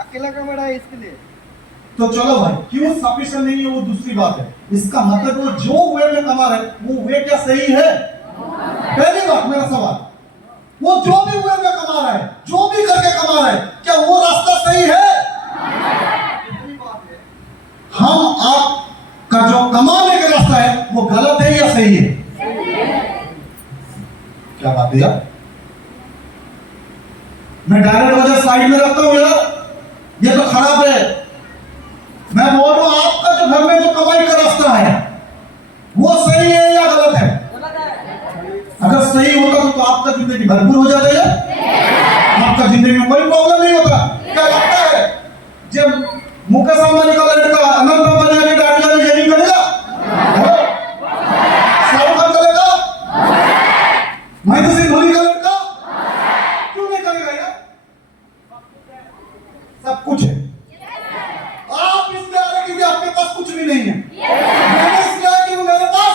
अकेला कमाना है इसके लिए। तो चलो भाई, क्यों सफिशिएंट नहीं है वो दूसरी बात है। इसका मतलब वो जो वे में कमा रहे वो वे क्या सही है? पहली बात मेरा सवाल, वो जो भी वे में कमा रहा है, जो भी करके कमा रहा है, क्या वो रास्ता सही है? हम आप का जो कमाने का रास्ता है वो गलत है या सही है? क्या बात है यार, मैं डायरेक्ट वजह साइड में रखता हूं यार, ये तो खराब है। मैं बोल रहा हूं आपका जो घर में जो कमाई का रास्ता है वो सही है या गलत है? अगर सही होता तो आपका जिंदगी भरपूर हो जाता है, आपका जिंदगी में कोई प्रॉब्लम नहीं होता। क्या लगता है जब मुकेश अंबानी का लड़का अनंत अंबानी के डायरेक्ट में जेलिंग करेगा? शाहरुख खान करेगा? महेंद्र सिंह धोनी का लड़का क्यों नहीं करेगा यार? सब कुछ है। आप इसलिए आ रहे कि आपके पास कुछ भी नहीं है, मैंने इसलिए आया कि मेरे पास।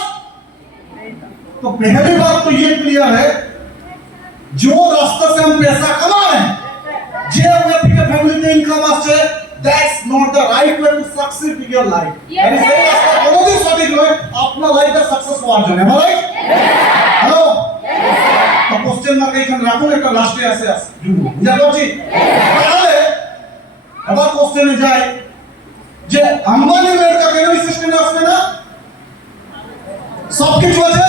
तो पहली बात तो ये क्लियर है, जो रास्ते से हम पैसा कमा रहे हैं, যে ওয়ে फैमिली के इनकम আসছে, that's not the right way to succeed in your life. And সেই রাস্তা কোনোদিন সঠিক নয় আপনার লাইফে সাকসেস হওয়ার জন্য। রাইট? হ্যালো, তো কোশ্চেন মার্ক এখানে রাখুন, একটা লাস্টে আসে জুড়ু বুঝা পাচ্ছি। তাহলে এবার কোশ্চেনে যাই যে আম্বানি লড়কা কেন এই সিস্টেমে আসবে না? সব কিছু আছে।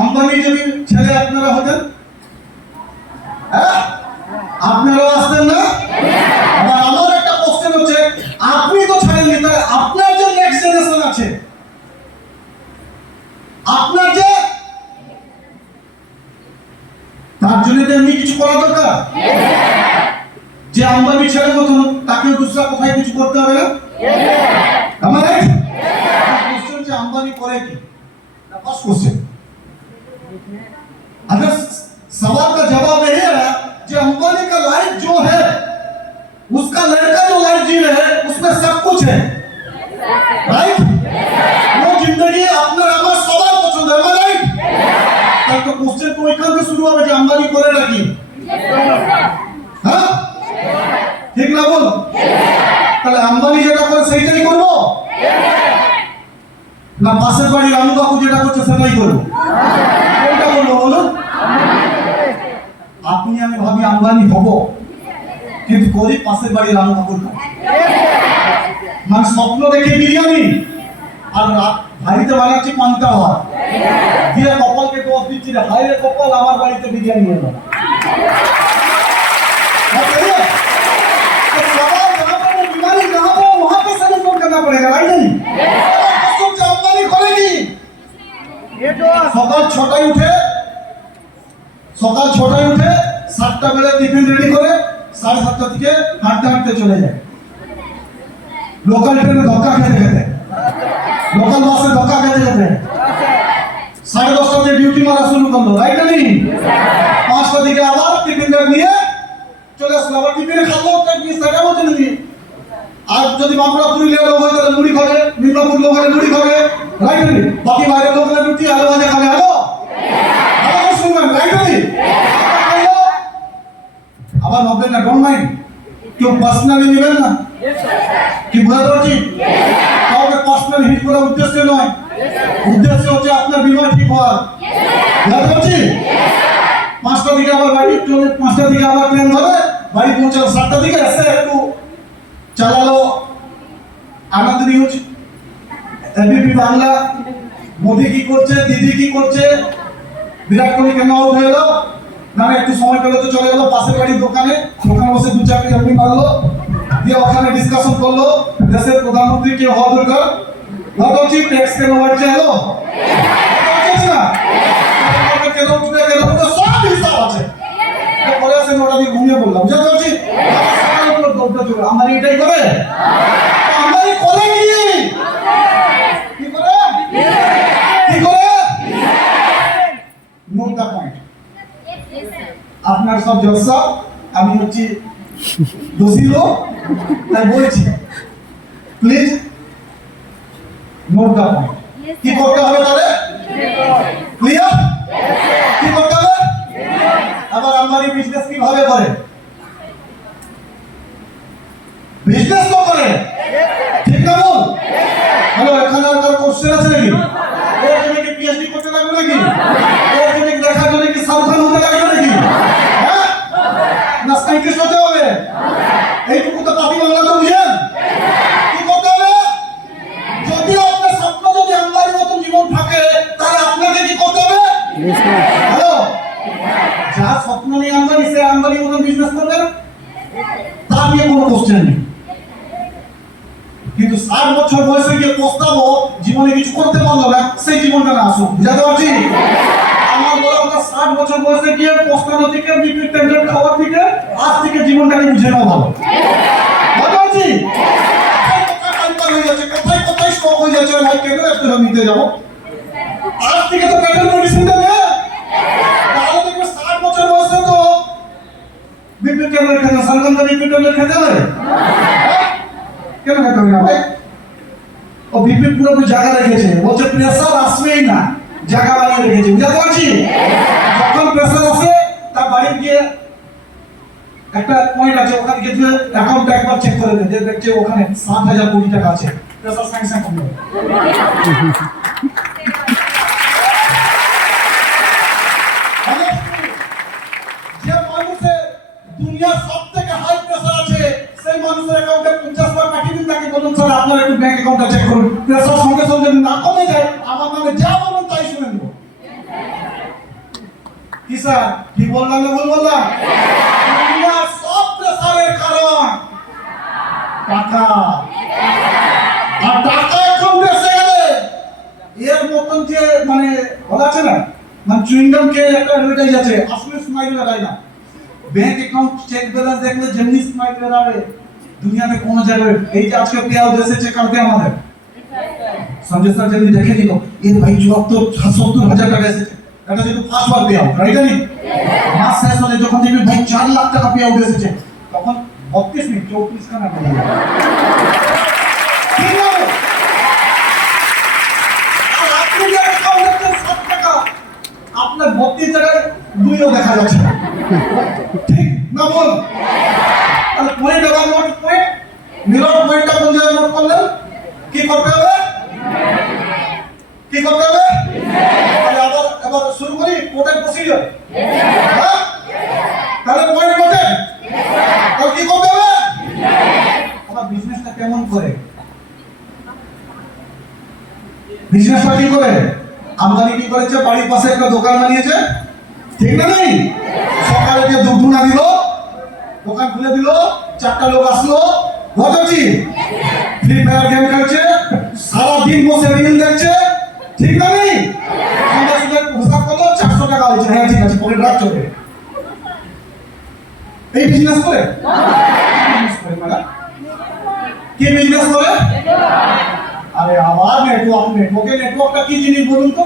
আম্বানি যদি ছেলে আপনারা হতেন, হ্যাঁ আপনারাও আসতেন না? আবার আমার একটা কোশ্চেন হচ্ছে, আপনি তো ছাড়েননি, তাহলে আপনার যে নেক্সট জেনারেশন আছে, আপনার যে, তার জন্য তো এমনি কিছু করা দরকার। যে আম্বানি ছেলের মতন তাকে দুসরা কোথায় কিছু করতে হবে না? আমার রাইট? কোশ্চেন যে আম্বানি করে কি, ফার্স্ট কোশ্চেন। अगर सवाल का जवाब यही है जो अंबानी का लाइफ जो है, उसका लड़का जो लाइफ जी रहे हैं उसमें सब कुछ है। राइट? वो जिंदगी अपना আমার সবার পছন্দ है। রাইট? তাই তো কোশ্চেন তো এখান থেকে শুরু হবে যে আম্বানি করে নাকি? হ্যাঁ ঠিক না বল? তাহলে আম্বানি যেটা করে সেইটাই করব না পাশের বাড়ির রানু বাবু যেটা করছে সেটাই করব? কোনটা করব বলুন? আপনি আমি ভাবি আম্বানি হব, কিন্তু করি পাশের বাড়ির রানু বাবুর কাজ। মানে স্বপ্ন দেখে বিরিয়ানি আর বাড়িতে বানাচ্ছি পান্তা ভাত দিয়ে কপালকে দোষ দিচ্ছি রে, হায় রে কপাল আমার বাড়িতে বিরিয়ানি এলো। सवाल जहाँ पर बीमारी जहाँ पर वहाँ पे सॉल्यूशन करना पड़ेगा। राइट नहीं? अंबानी करेगी সকাল 6টায় উঠে 7টা বেলা টিফিন রেডি করে 7:30 থেকে হাঁটতে হাঁটতে চলে যায়। লোকাল ট্রেনে ধক্কা খেতে খেতে, লোকাল বাসে ধক্কা খেতে খেতে 10:30টাতে ডিউটি মারা শুরু করলো। রাইট নেই? 5টা দিকে আবার টিফিনটা নিয়ে চলে আসলো, আবার টিফিনে খাবো কি সেটা বলতে নেই। আর যদি বাঁকুড়াপুরি লোক হয় তাহলে মুড়ি খাবে, মিদনাপুর লোক হলে মুড়ি খাবে। রাইট নেই? বাকি বাইরের লোক হলে রুটি আলু ভাজা খাবে। হ্যালো হ্যালো শুনবেন? রাইট নেই? আবার ভাববেন না, ডোন্ট মাইন্ড, কেউ পার্সোনালি নেবেন না। কি বুঝতে পারছি? কাউকে পার্সোনালি হিট করার উদ্দেশ্য নয়, উদ্দেশ্য হচ্ছে আপনার বিমা ঠিক হওয়ার। বুঝতে পারছি? 5টা দিকে আবার বাড়ি চলে, 5টা দিকে আবার ট্রেন ধরে বাড়ি পৌঁছালো, 7টা দিকে এসে একটু চালালো আনন্দ নিউজ, এবিপি বাংলা, মোদি কি করছে, দিদি কি করছে, বিরাট কোহলি কেন আউট হয়ে গেল, না একটু সময় পেলে তো চলে গেল পাশের বাড়ির দোকানে, ওখানে বসে 2-4টি আপনি মারলো, দিয়ে ওখানে ডিসকাশন করলো দেশের প্রধানমন্ত্রী কে হওয়া দরকার, ভাবছি ট্যাক্স কেন বাড়ছে। হ্যালো না কেন উঠবে কেন উঠবে সব হিসাব আছে। পরে আসে 9টা দিকে ঘুমিয়ে পড়লাম। বুঝতে পারছি? আমার এটাই করে আমার করে কি করে কি করে নোট দা পয়েন্ট। আপনার সব জলসা, আমি হচ্ছি দোষী লোক, তাই বলছি প্লিজ নোট দা পয়েন্ট। কি করতে হবে তাহলে? ক্লিয়ার? কি করতে হবে? আবার আম্বানি বিজনেস কিভাবে করে বিজনেস তো করে, ঠিক না বল? হ্যালো, এখানে আর কারো কোশ্চেন আছে নাকি? এর জন্য কি পিএইচডি করতে লাগবে নাকি? এর জন্য কি দেখার জন্য কি সাবধান হতে লাগবে নাকি? হ্যাঁ, না সাইন্টিস্ট হতে হবে? এইটুকু তো পাতি বাংলা তো বুঝেন। কি করতে হবে? যদি আপনার স্বপ্ন যদি আম্বানির মতন জীবন থাকে, তাহলে আপনাকে কি করতে হবে? হ্যালো, যার স্বপ্ন নেই আম্বানি, সে আম্বানির মতন বিজনেস করবে না, তা নিয়ে কোনো কোশ্চেন নেই। কিন্তু 60 বছর বয়সে গিয়ে পস্তাবো জীবনে কিছু করতে পারলো না, সেই জীবনটা না আসুক। বুঝাতে পারছি? আমার বলা কথা, 60 বছর বয়সে গিয়ে পস্তানো থেকে, বিপির ট্যাবলেট খাওয়ার থেকে, আজ থেকে জীবনটাকে বুঝে নেওয়া ভালো। বুঝতে পারছি? কোথায় কোথায় স্টক হয়ে যাচ্ছে, ভাই কেন এত নিতে যাবো? আজ থেকে তো প্যাটেন্ট মেডিসিনটা নেই, তাহলে দেখবে 60 বছর বয়সে তো বিপির ট্যাবলেট খেতে, সালগান্ধা বিপির ট্যাবলেট খেতে হবে। কেন খেতে হবে না ভাই? ও বিপি পুরোপুরি জায়গা রেখেছে, বলছে প্রেসার আসবেই না, জায়গা বানিয়ে রেখেছে। বুঝতে পারছি? যখন প্রেসার আসে, তার বাড়ি গিয়ে একটা পয়েন্ট আছে, ওখানে গিয়ে অ্যাকাউন্টটা একবার চেক করে দেয়, দেখছে ওখানে 7,000 কোটি টাকা আছে, প্রেসার সঙ্গে সঙ্গে কমে যাবে। যে মানুষের দুনিয়ার সব থেকে হাই প্রেসার আছে, সেই মানুষের অ্যাকাউন্টে 50 লাখ পাঠিয়ে দিন, তাকে বলুন স্যার আপনার একটু ব্যাংক অ্যাকাউন্টটা চেক করুন, প্রেসার সঙ্গে সঙ্গে না কমে যায়, আমার নামে যা বলুন তাই শুনে নেব। কি স্যার, কি বললাম না ভুল বললাম? দুনিয়ার সব প্রেসারের কারণ টাকা, আর টাকা অ্যাকাউন্টে এসে গেলে এর মতন যে মানে বলা আছে না, মানে চুইংগাম কে একটা অ্যাডভার্টাইজ আছে, আসলে স্মাইল বেরায় না। ব্যাংক অ্যাকাউন্ট চেক ব্যালেন্স দেখলে যেমনি স্মাইল বেরাবে, দুনিয়াতে কোনো জায়গায় এই যে আজকে পেয়াও এসেছে কালকে আমাদের সঞ্জয় স্যার যেদিন দেখে দিল, এর ভাই 70,000 টাকা এসেছে, এটা যেহেতু ফার্স্ট বার পেয়াও, রাইট? মাস শেষ হলে যখন দেখবি ভাই 4 লাখ টাকা পেয়াও এসেছে, তখন 32 মিনিট 34 খানা হয়ে যাবে। ঠিক না? আর আপনি যে অ্যাকাউন্ট দেখছেন 7 টাকা, আপনার 32 টাকায় 2ও দেখা যাচ্ছে, ঠিক না বল? তাহলে পয়েন্ট আবার নোট, পয়েন্ট মিরর পয়েন্টটা কোন জায়গায় নোট করলেন? কি করতে হবে? কি করতে হবে? তাহলে আবার শুরু করি কোটের প্রসিজার। হ্যাঁ, তাহলে পয়েন্ট নোটেন, তাহলে কি করতে হবে? আবার বিজনেসটা কেমন করে? বিজনেসটা কি করে? আম্বানি কি করেছে? বাড়ির পাশে একটা দোকান বানিয়েছে, ঠিক না? নেই, সকালে যে দুধ না দিল, দোকান খুলে দিল, 4টা লোক আসলো, বুঝছি ফ্রি ফায়ার গেম খেলছে, সারাদিন বসে রিল দেখছে, ঠিক না? নেই, হিসাব করলো 400 টাকা হয়েছে, হ্যাঁ ঠিক আছে, পকেট রাখ চলে। এই বিজনেস করে? কি বিজনেস করে? আরে আবার নেটওয়ার্ক, নেটওয়ার্কটা কি জিনিস বলুন তো?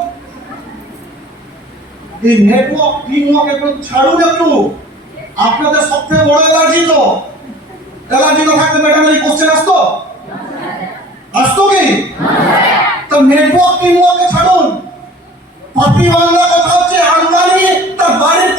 এই নেটওয়ার্ক টিমওয়ার্ক একটু ছাড়ুন একটু। আপনাদের সবথেকে বড় অ্যালার্জি তো, অ্যালার্জি না থাকতে ম্যাডাম এই কোশ্চেন আসতো? আসতো কি? তো নেটওয়ার্ক টিমওয়ার্ককে ছাড়ুন। পাতি বাংলা কথা হচ্ছে আম্বানি তার বাড়ির